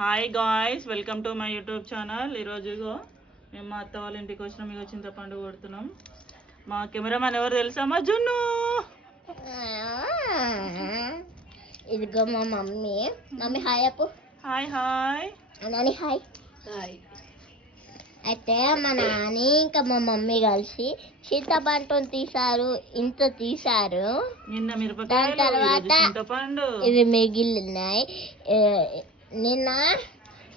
Hi guys, welcome to my YouTube channel. ఈరోజు మేము మా అత్త వాళ్ళ ఇంటికి వచ్చినాం. ఇక చింతపండు కొడుతున్నాం. మా కెమెరామ్యాన్ ఎవరు తెలుసా? మా జున్ను. ఇదిగో మా మమ్మీ. మమ్మీ హాయ్ అప్పు. Hi hi Nani hi. అయితే మా నాని ఇంకా మా మమ్మీ కలిసి చింతపండు తీసారు. ఇంత తీసారు. నిన్న దాని మిరపకాయలు, తర్వాత చింతపండు. ఇవి మిగిలినాయి. నిన్న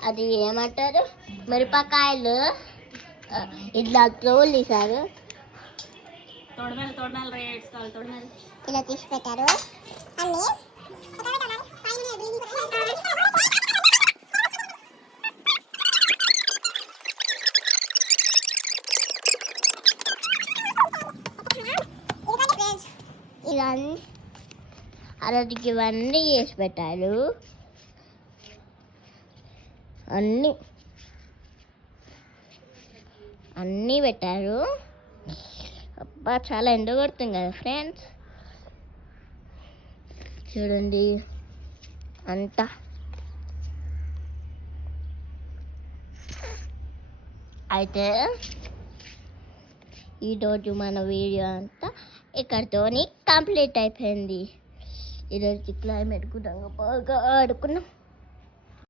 అది ఏమంటారు మిరపకాయలు ఇట్లా తోలు తీసారు. ఇలా తీసి పెట్టారు అన్ని. ఇవన్నీ అరటికి ఇవన్నీ చేసి పెట్టారు. అన్నీ పెట్టారు. అబ్బా చాలా ఎండ కొడుతుంది కదా ఫ్రెండ్స్. చూడండి అంతా. అయితే ఈరోజు మన వీడియో అంతా ఇక్కడితోని కంప్లీట్ అయిపోయింది. ఈరోజు క్లైమేట్ కూడా బాగా ఆడుకున్నాం.